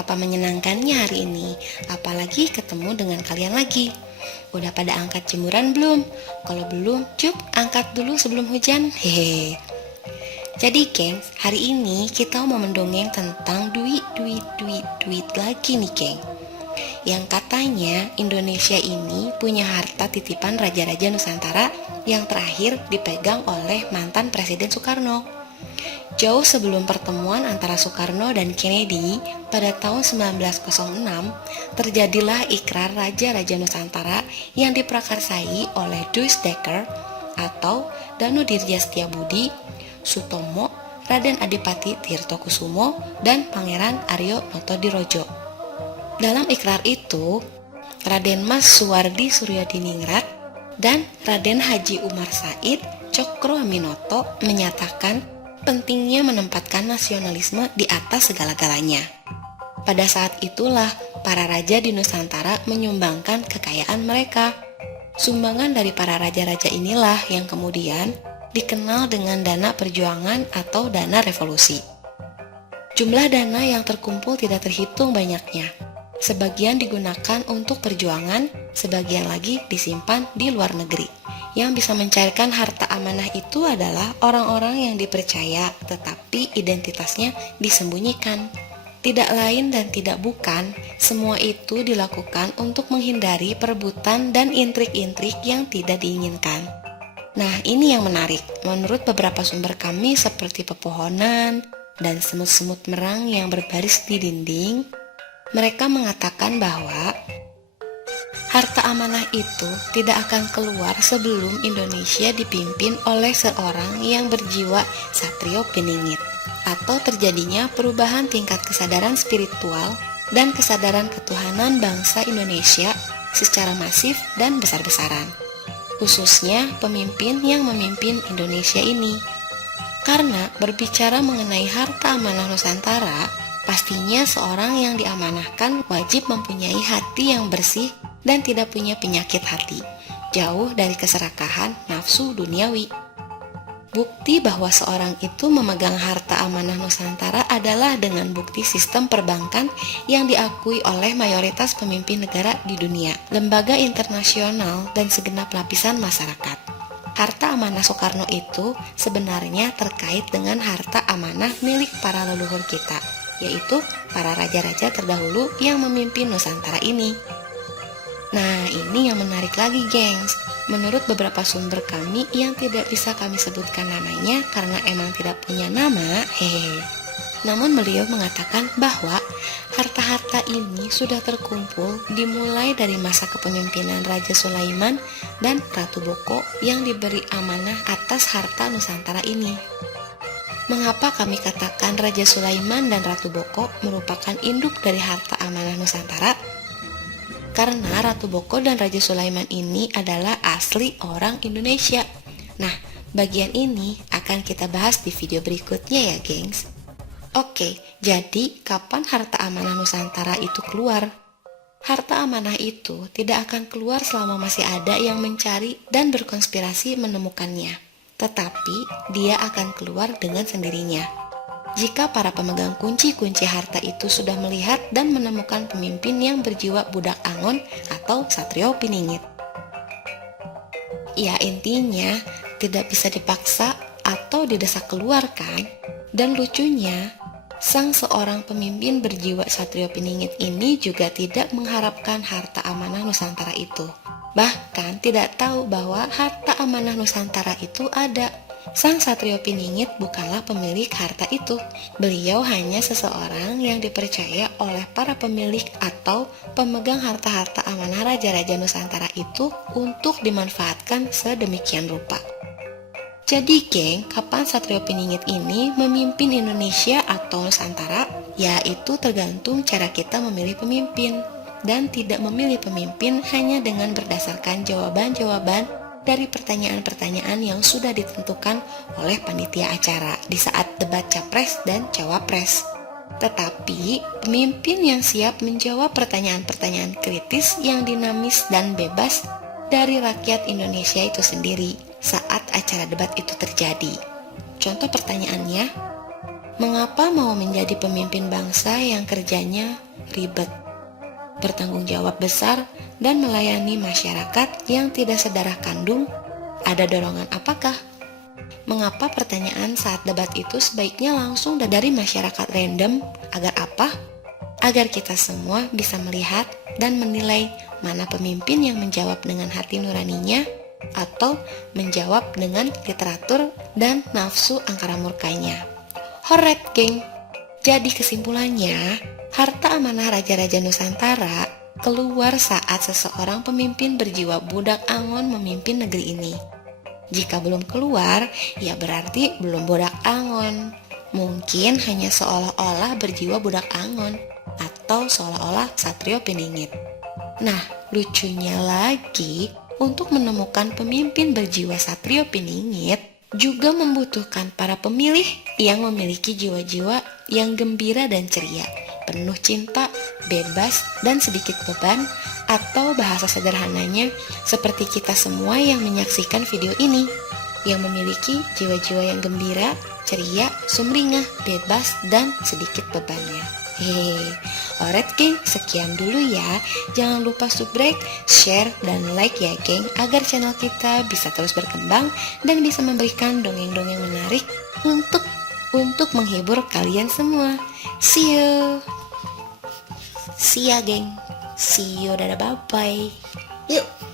betapa menyenangkannya hari ini, apalagi ketemu dengan kalian lagi. Udah pada angkat jemuran belum? Kalau belum, cuk, angkat dulu sebelum hujan. Hehe. Jadi gengs, hari ini kita mau mendongeng tentang duit lagi nih geng. Yang katanya Indonesia ini punya harta titipan Raja-Raja Nusantara yang terakhir dipegang oleh mantan Presiden Soekarno. Jauh sebelum pertemuan antara Soekarno dan Kennedy pada tahun 1906, terjadilah ikrar Raja-Raja Nusantara yang diprakarsai oleh Deuce Dekker atau Danu Dirja Setiabudi, Sutomo, Raden Adipati Tirtokusumo, dan Pangeran Aryo Notodirojo. Dalam ikrar itu, Raden Mas Suwardi Suryodiningrat dan Raden Haji Umar Said Cokroaminoto menyatakan pentingnya menempatkan nasionalisme di atas segala-galanya. Pada saat itulah para raja di Nusantara menyumbangkan kekayaan mereka. Sumbangan dari para raja-raja inilah yang kemudian dikenal dengan dana perjuangan atau dana revolusi. Jumlah dana yang terkumpul tidak terhitung banyaknya. Sebagian digunakan untuk perjuangan, sebagian lagi disimpan di luar negeri. Yang bisa mencairkan harta amanah itu adalah orang-orang yang dipercaya tetapi identitasnya disembunyikan. Tidak lain dan tidak bukan, semua itu dilakukan untuk menghindari perebutan dan intrik-intrik yang tidak diinginkan. Nah, ini yang menarik. Menurut beberapa sumber kami seperti pepohonan dan semut-semut merang yang berbaris di dinding, mereka mengatakan bahwa harta amanah itu tidak akan keluar sebelum Indonesia dipimpin oleh seorang yang berjiwa satrio piningit, atau terjadinya perubahan tingkat kesadaran spiritual dan kesadaran ketuhanan bangsa Indonesia secara masif dan besar-besaran, khususnya pemimpin yang memimpin Indonesia ini. Karena berbicara mengenai harta amanah Nusantara, pastinya seorang yang diamanahkan wajib mempunyai hati yang bersih dan tidak punya penyakit hati, jauh dari keserakahan nafsu duniawi. Bukti bahwa seorang itu memegang harta amanah Nusantara adalah dengan bukti sistem perbankan yang diakui oleh mayoritas pemimpin negara di dunia, lembaga internasional, dan segenap lapisan masyarakat. Harta amanah Soekarno itu sebenarnya terkait dengan harta amanah milik para leluhur kita, yaitu para raja-raja terdahulu yang memimpin Nusantara ini. Nah, ini yang menarik lagi, gengs. Menurut beberapa sumber kami yang tidak bisa kami sebutkan namanya karena emang tidak punya nama, hehe. Namun beliau mengatakan bahwa harta-harta ini sudah terkumpul dimulai dari masa kepemimpinan Raja Sulaiman dan Ratu Boko yang diberi amanah atas harta Nusantara ini. Mengapa kami katakan Raja Sulaiman dan Ratu Boko merupakan induk dari harta amanah Nusantara? Karena Ratu Boko dan Raja Sulaiman ini adalah asli orang Indonesia. Nah, bagian ini akan kita bahas di video berikutnya ya, gengs. Oke, jadi kapan harta amanah Nusantara itu keluar? Harta amanah itu tidak akan keluar selama masih ada yang mencari dan berkonspirasi menemukannya. Tetapi dia akan keluar dengan sendirinya jika para pemegang kunci-kunci harta itu sudah melihat dan menemukan pemimpin yang berjiwa budak angon atau satrio piningit. Ya, intinya tidak bisa dipaksa atau didesak keluar kan? Dan lucunya, sang seorang pemimpin berjiwa satrio piningit ini juga tidak mengharapkan harta amanah Nusantara itu. Bahkan tidak tahu bahwa harta amanah Nusantara itu ada. Sang satrio piningit bukanlah pemilik harta itu. Beliau hanya seseorang yang dipercaya oleh para pemilik atau pemegang harta-harta amanah raja-raja Nusantara itu untuk dimanfaatkan sedemikian rupa. Jadi geng, kapan satrio piningit ini memimpin Indonesia atau Nusantara? Ya, itu tergantung cara kita memilih pemimpin. Dan tidak memilih pemimpin hanya dengan berdasarkan jawaban-jawaban dari pertanyaan-pertanyaan yang sudah ditentukan oleh panitia acara di saat debat capres dan cawapres. Tetapi, pemimpin yang siap menjawab pertanyaan-pertanyaan kritis yang dinamis dan bebas dari rakyat Indonesia itu sendiri saat acara debat itu terjadi. Contoh pertanyaannya, mengapa mau menjadi pemimpin bangsa yang kerjanya ribet, bertanggung jawab besar, dan melayani masyarakat yang tidak sedarah kandung. Ada dorongan apakah? Mengapa pertanyaan saat debat itu sebaiknya langsung dari masyarakat random? Agar apa? Agar kita semua bisa melihat dan menilai mana pemimpin yang menjawab dengan hati nuraninya atau menjawab dengan literatur dan nafsu angkara murkanya. Horret, geng! Jadi kesimpulannya, harta amanah raja-raja Nusantara keluar saat seseorang pemimpin berjiwa budak angon memimpin negeri ini. Jika belum keluar, ya berarti belum budak angon. Mungkin hanya seolah-olah berjiwa budak angon atau seolah-olah satrio piningit. Nah, lucunya lagi, untuk menemukan pemimpin berjiwa satrio piningit juga membutuhkan para pemilih yang memiliki jiwa-jiwa yang gembira dan ceria, penuh cinta, bebas, dan sedikit beban, atau bahasa sederhananya seperti kita semua yang menyaksikan video ini, yang memiliki jiwa-jiwa yang gembira, ceria, sumringah, bebas, dan sedikit bebannya. Hehehe. Alright geng, sekian dulu ya. Jangan lupa subscribe, share, dan like ya geng, agar channel kita bisa terus berkembang dan bisa memberikan dongeng-dongeng menarik untuk menghibur kalian semua. See you. See ya geng. See you, dadah, bye bye. Yuk.